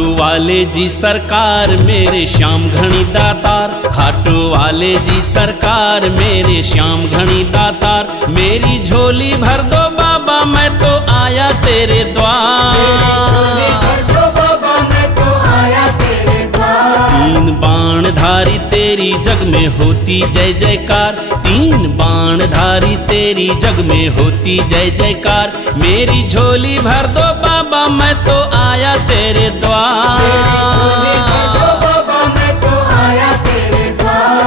खाटू वाले जी सरकार मेरे श्याम घनी दातार, खाटू वाले जी सरकार मेरे श्याम घनी दातार। मेरी झोली भर दो बाबा मैं तो आया तेरे द्वार। तीन बाण धारी तेरी जग में होती जय जयकार, तीन बाण धारी तेरी जग में होती जय जयकार। मेरी झोली भर दो बाबा मैं तो आया तेरे द्वार।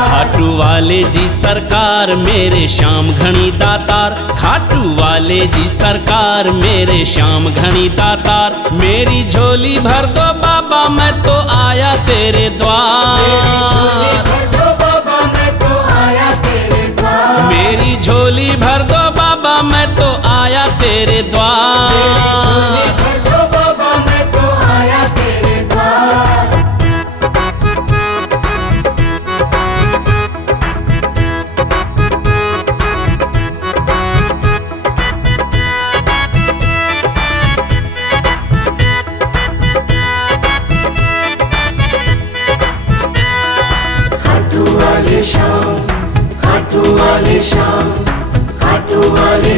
खाटू वाले जी सरकार मेरे श्याम घनी दातार, खाटू वाले जी सरकार मेरे श्याम घनी दातार। मेरी झोली भर दो बाबा मैं तो आया तेरे द्वार। मेरी झोली भर दो बाबा मैं तो आया तेरे द्वार। खाटू वाले श्याम, खाटू वाले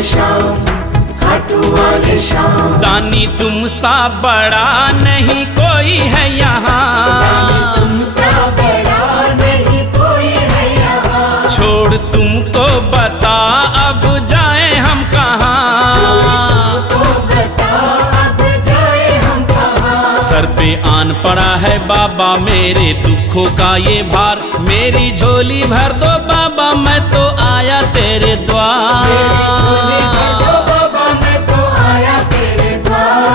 श्याम, खाटू वाले श्याम। दानी तुम सा बड़ा नहीं कोई है यहाँ, तुमसा बड़ा नहीं कोई है यहाँ। छोड़ तुमको बता अब जाए हम कहाँ, सर पे आन पड़ा है बाबा मेरे दुखों का ये भार। मेरी झोली भर दो बाबा मैं तो आया तेरे द्वार।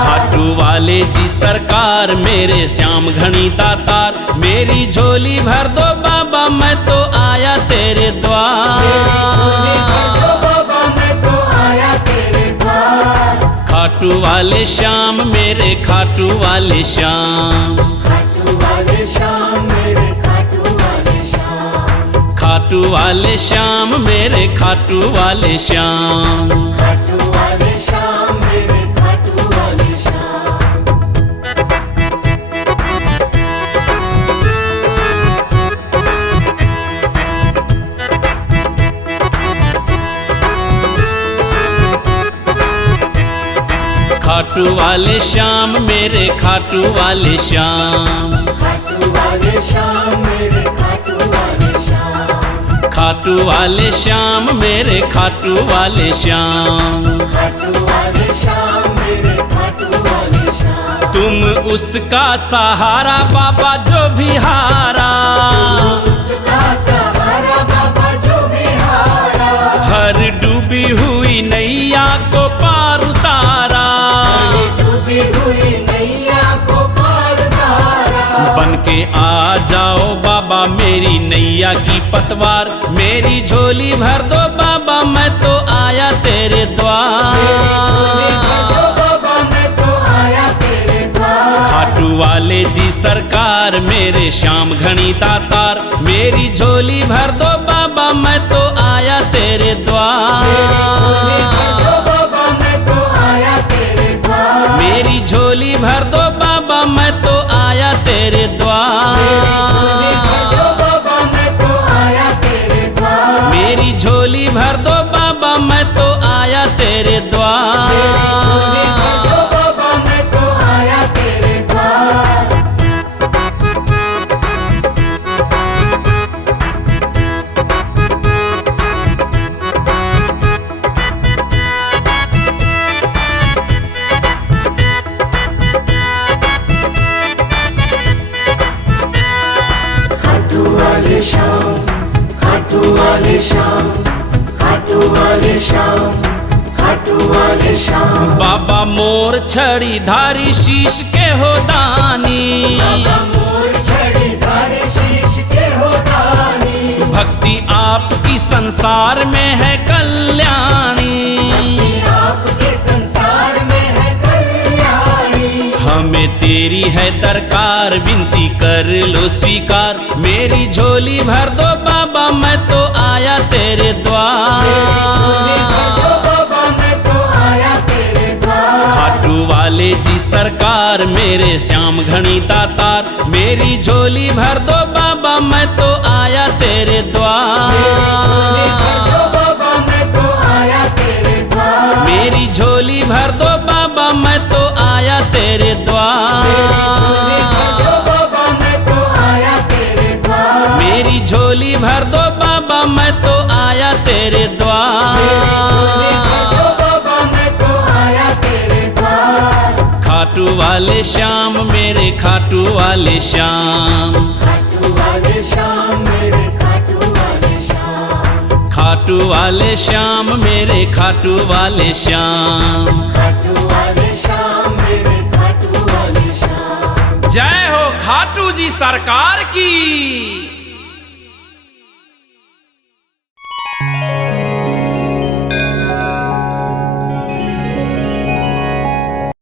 खाटू वाले जी सरकार मेरे श्याम घनी दातार। मेरी झोली भर दो बाबा मैं तो आया तेरे द्वार। खाटू वाले श्याम मेरे खाटू वाले श्याम, खाटू वाले श्याम मेरे खाटू वाले श्याम। खाटू वाले श्याम मेरे खाटू वाले श्याम। खाटू वाले श्याम मेरे खाटू वाले श्याम। खाटू वाले श्याम मेरे खाटू वाले श्याम। खाटू वाले श्याम मेरे खाटू वाले श्याम। खाटू वाले श्याम मेरे खाटू वाले श्याम। खाटू वाले श्याम मेरे खाटू वाले श्याम। तुम उसका सहारा बाबा जो भी हारा, उसका सहारा बाबा जो भी हारा। हर डूबी हुई नैया को पार उतारा, डूबी हुई नैया को पार उतारा। बन के आ जाओ बाबा मेरी नैया की पतवार। मेरी झोली भर दो बाबा मैं तो आया तेरे द्वार। खाटू वाले जी सरकार मेरे श्याम घनी दातार। मेरी झोली भर दो बाबा मैं तो आया तेरे द्वार। मेरी झोली भर दो बाबा मैं तो आया तेरे द्वार। मेरी झोली भर दो बाबा मैं तो आया तेरे द्वार। श्याम, खाटू वाले श्याम, खाटू वाले श्याम, खाटू वाले श्याम। बाबा मोर छड़ी धारी शीश के हो दानी, बाबा मोर छड़ी धारी शीश के हो दानी। भक्ति आपकी संसार में है कल्याणी, आपके संसार में है कल्याणी। हमें तेरी है दरकार विनती कर लो स्वीकार। मेरी झोली भर दो बाबा मैं तो आया तेरे द्वार। खाटू वाले जी सरकार मेरे श्याम घनी घनी दातार। मेरी झोली भर दो बाबा मैं तो आया तेरे द्वार। मेरी झोली भर दो बाबा मैं तो आया तेरे द्वार। मेरी झोली भर दो बाबा मैं तो आया तेरे द्वार। खाटू वाले श्याम मेरे खाटू वाले श्याम। खाटू वाले श्याम मेरे खाटू वाले श्याम। खाटू वाले श्याम मेरे खाटू वाले श्याम। खाटू वाले श्याम मेरे खाटू वाले श्याम। जय हो खाटू जी सरकार की।